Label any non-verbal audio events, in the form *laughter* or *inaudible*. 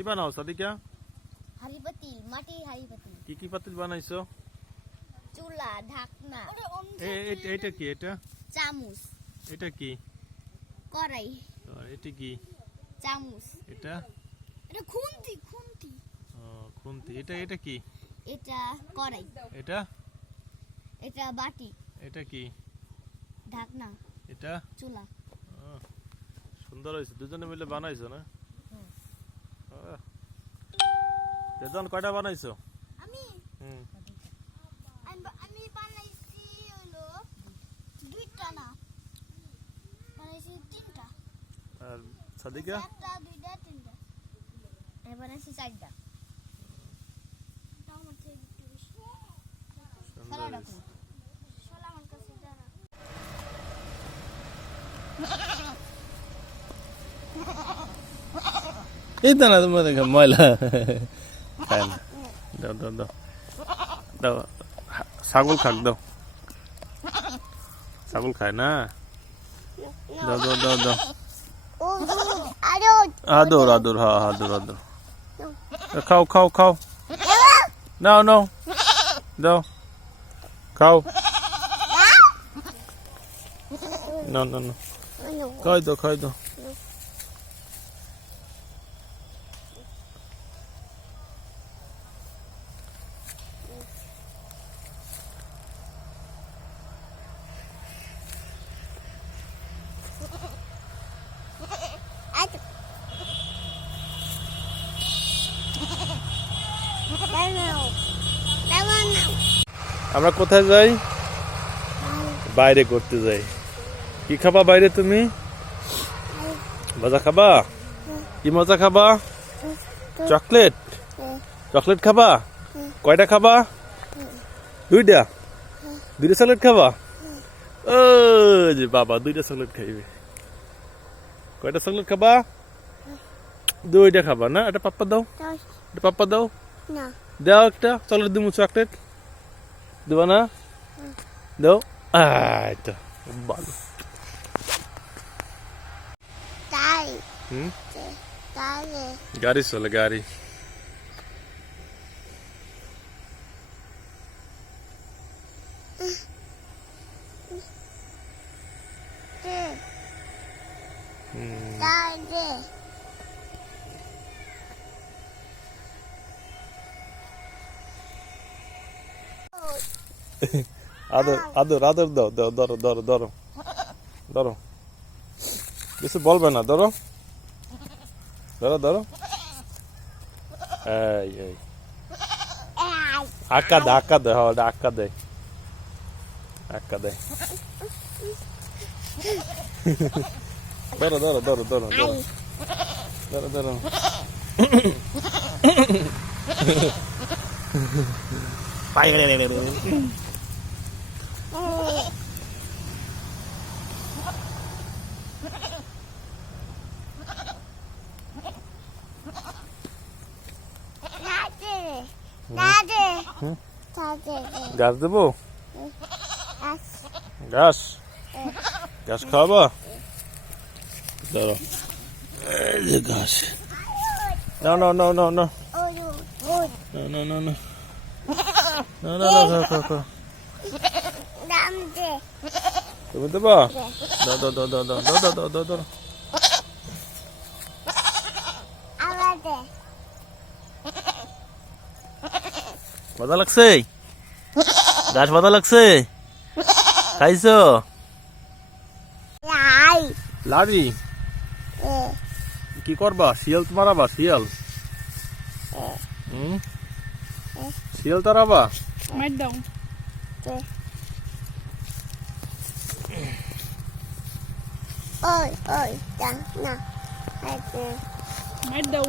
কি বানাও সাদিকা? হাড়ি পাতিল মাটির হাড়ি পাতিল কি কি পাতিল বানাইছো? চুলা ঢাকনা। এটা কি এটা? চামচ। এটা কি? কড়াই। আর এটা কি? চামচ। এটা? এটা খুন্তি খুন্তি। ও, খুন্তি। এটা এটা কি? এটা কড়াই। এটা? এটা বাটি। এটা কি? ঢাকনা। এটা? চুলা। সুন্দর হয়েছে। দুজনে মিলে বানাইছো না? দুজন কয়টা বানাইছো? আমি? হুম। আমি বানাইছি হলো দুইটা না। বানাইছি তিনটা। আর সাদিকা? একটা দুইটা তিনটা। এবার বানাইছি চারটা। আমার থেকে একটু *laughs* এই তো না তোমার দেখো ময়লা খায় না দাও দাও দাও দাও ছাগল খাক দাও ছাগল খায় না দাও দাও দাও দাও আদর আদর হ্যাঁ আদর আদর খাও খাও খাও নাও নাও দাও খাও না না না খাই দাও খাই দাও বানাও বানাও আমরা কোথায় যাই? বাইরে করতে যাই। কি খাবা বাইরে তুমি? মজা খাবা? কি মজা খাবা? চকলেট? চকলেট খাবা? কয়টা খাবা? দুইটা? দুইটা চকলেট খাবা? ও যে বাবা দুইটা চকলেট খাইবে। কয়টা চকলেট খাবা? দুইটা খাবা না? এটা পাপ্পা দাও। এটা পাপ্পা দাও। দাও একটা। চকলেট দিমু চকলেট। দেবা না দাও আচ্ছা ভালো তাই হুম তাহলে গাড়ি চলে গাড়ি হুম, আদর আদর আদর দাও দাও ধরো ধরো ধরো ধরো কিছু বলবে না ধরো ধরো ধরো এই এই আক্কা দে আক্কা দে হ্যাঁ ওটা আক্কা দে আক্কা দে ধরো ধরো ধরো ধরো ধরো ধরো ধরো পাই হুম? দাদে গাছ দেবো আস ঘাস ঘাস খাওয়াবা ধরো এই যে ঘাস না না না না না ওরু ওর না না না না না না না খাও খাও খাও নাম দে তুমি দেবা দাও দাও দাও দাও দাও দাও দাও দাও মজা লাগছে? গাছ মজা লাগছে? খাইছো? লাড়ি? কি করবা? শিয়াল তো মারাবা শিয়াল। হুম? শিয়াল তারাবা মার দাও ওই ওই দা না। মার দাও